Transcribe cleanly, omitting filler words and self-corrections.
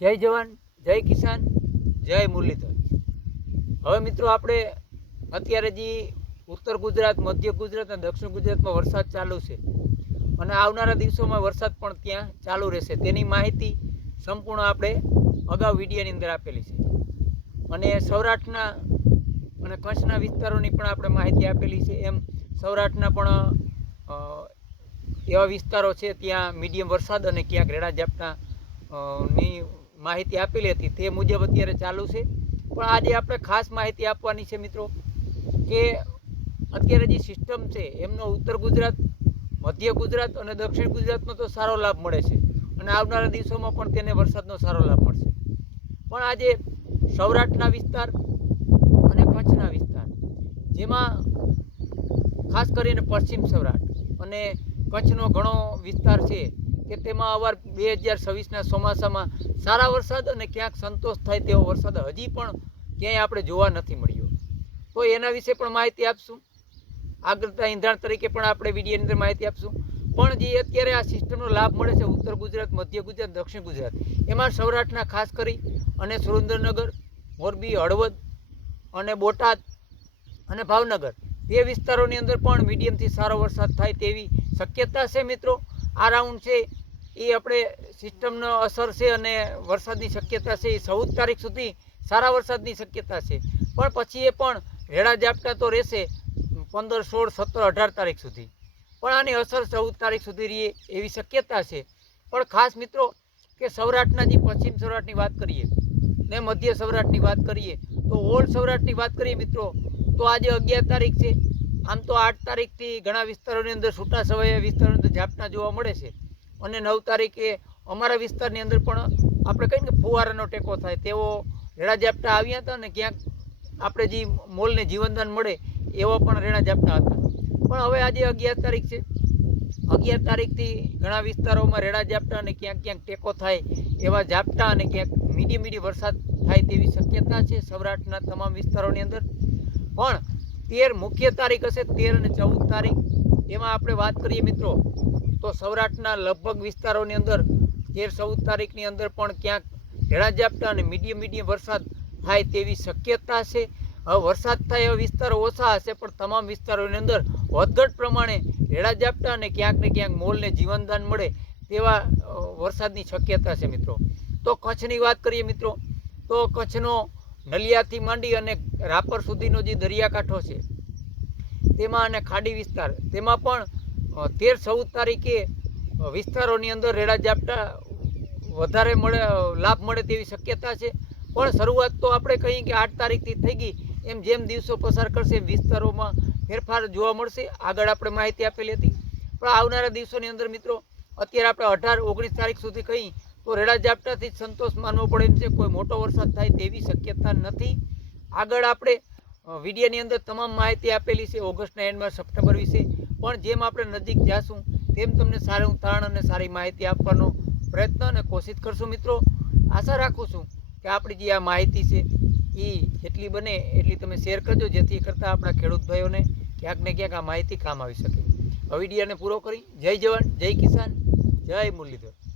જય જવાન, જય કિસાન, જય મુરલીધર। હવે મિત્રો આપણે અત્યારે જે ઉત્તર ગુજરાત, મધ્ય ગુજરાત અને દક્ષિણ ગુજરાતમાં વરસાદ ચાલુ છે અને આવનારા દિવસોમાં વરસાદ પણ ત્યાં ચાલુ રહેશે તેની માહિતી સંપૂર્ણ આપણે અગાઉ વિડીયોની અંદર આપેલી છે અને સૌરાષ્ટ્રના અને કચ્છના વિસ્તારોની પણ આપણે માહિતી આપેલી છે। એમ સૌરાષ્ટ્રના પણ એવા વિસ્તારો છે ત્યાં મીડિયમ વરસાદ અને ક્યાંક રેડા ઝાપટા ની માહિતી આપેલી હતી તે મુજબ અત્યારે ચાલુ છે। પણ આજે આપણે ખાસ માહિતી આપવાની છે મિત્રો કે અત્યારે જે સિસ્ટમ છે એમનો ઉત્તર ગુજરાત, મધ્ય ગુજરાત અને દક્ષિણ ગુજરાતનો તો સારો લાભ મળે છે અને આવનારા દિવસોમાં પણ તેને વરસાદનો સારો લાભ મળશે। પણ આજે સૌરાષ્ટ્રના વિસ્તાર અને કચ્છના વિસ્તાર, જેમાં ખાસ કરીને પશ્ચિમ સૌરાષ્ટ્ર અને કચ્છનો ઘણો વિસ્તાર છે કે તેમાં અવાર 2026ના ચોમાસામાં સારા વરસાદ અને ક્યાંક સંતોષ થાય તેવો વરસાદ હજી પણ ક્યાંય આપણે જોવા નથી મળ્યો। તો એના વિશે પણ માહિતી આપશું, આગ્રતા ઈંધણ તરીકે પણ આપણે વિડીયોની અંદર માહિતી આપશું। પણ જે અત્યારે આ સિસ્ટમનો લાભ મળે છે ઉત્તર ગુજરાત, મધ્ય ગુજરાત, દક્ષિણ ગુજરાત, એમાં સૌરાષ્ટ્રના ખાસ કરી અને સુરેન્દ્રનગર, મોરબી, હળવદ અને બોટાદ અને ભાવનગર તે વિસ્તારોની અંદર પણ મીડિયમથી સારો વરસાદ થાય તેવી શક્યતા છે મિત્રો। આ રાઉન્ડ છે એ આપણે સિસ્ટમનો અસર છે અને વરસાદની શક્યતા છે એ 14 તારીખ સુધી સારા વરસાદની શક્યતા છે, પણ પછી એ પણ રેડા ઝાપટા તો રહેશે 15, 16, 17, 18 તારીખ સુધી, પણ આની અસર 14 તારીખ સુધી રહે એવી શક્યતા છે। પણ ખાસ મિત્રો કે સૌરાષ્ટ્રના જે પશ્ચિમ સૌરાષ્ટ્રની વાત કરીએ ને મધ્ય સૌરાષ્ટ્રની વાત કરીએ તો ઓલ સૌરાષ્ટ્રની વાત કરીએ મિત્રો તો આજે 11 તારીખ છે। આમ તો 8 તારીખથી ઘણા વિસ્તારોની અંદર છૂટા છવાયા વિસ્તારોની અંદર ઝાપટા જોવા મળે છે અને 9 તારીખે અમારા વિસ્તારની અંદર પણ આપણે કહીએ કે ફુવારાનો ટેકો થાય તેવો રેડા ઝાપટા આવ્યા હતા અને ક્યાંક આપણે જે મોલને જીવનદાન મળે એવા પણ રેડા ઝાપટા હતા। પણ હવે આજે 11 તારીખ છે, 11 તારીખથી ઘણા વિસ્તારોમાં રેડા ઝાપટા અને ક્યાંક ક્યાંક ટેકો થાય એવા ઝાપટા અને ક્યાંક મીડિયમ વરસાદ થાય તેવી શક્યતા છે સૌરાષ્ટ્રના તમામ વિસ્તારોની અંદર। પણ 13 મુખ્ય તારીખ હશે, 13 અને 14 તારીખ, એમાં આપણે વાત કરીએ મિત્રો તો સૌરાષ્ટ્રના લગભગ વિસ્તારોની અંદર 13, 14 તારીખની અંદર પણ ક્યાંક રેડા ઝાપટા અને મીડિયમ વરસાદ થાય તેવી શક્યતા છે। હવે વરસાદ થાય એવા વિસ્તારો ઓછા હશે પણ તમામ વિસ્તારોની અંદર વધઘટ પ્રમાણે રેડા ઝાપટા અને ક્યાંક ને ક્યાંક મોલને જીવનદાન મળે તેવા વરસાદની શક્યતા છે મિત્રો। તો કચ્છની વાત કરીએ મિત્રો તો કચ્છનો નલિયાથી માંડી અને રાપર સુધીનો જે દરિયાકાંઠો છે તેમાં અને ખાડી વિસ્તાર તેમાં પણ 13, 14 તારીખે વિસ્તારોની અંદર રેડા ઝાપટા વધારે લાભ મળે તેવી શક્યતા છે। પણ શરૂઆત તો આપણે કહીએ કે 8 તારીખથી થઈ ગઈ, એમ જેમ દિવસો પસાર કરશે વિસ્તારોમાં ફેરફાર જોવા મળશે। આગળ આપણે માહિતી આપેલી હતી, પણ આવનારા દિવસોની અંદર મિત્રો અત્યારે આપણે 18, 19 તારીખ સુધી કહીએ તો રેડા ઝાપટાથી જ સંતોષ માનવો પડે એમ છે, કોઈ મોટો વરસાદ થાય તેવી શક્યતા નથી। આગળ આપણે વિડીયોની અંદર તમામ માહિતી આપેલી છે ઓગસ્ટના એન્ડમાં સપ્ટેમ્બર વિશે, પણ જેમ આપણે નજીક જાશું તેમ તમને સારું તારણ અને સારી માહિતી આપવાનો પ્રયત્ન અને કોશિશ કરશું મિત્રો। આશા રાખું છું કે આપણી જે આ માહિતી છે એ જેટલી બને એટલી તમે શેર કરજો, જેથી કરતાં આપણા ખેડૂત ભાઈઓને ક્યાંક ને ક્યાંક આ માહિતી કામ આવી શકે। હવે વિડીયોને પૂરો કરી જય જવાન, જય કિસાન, જય મુરલીધર।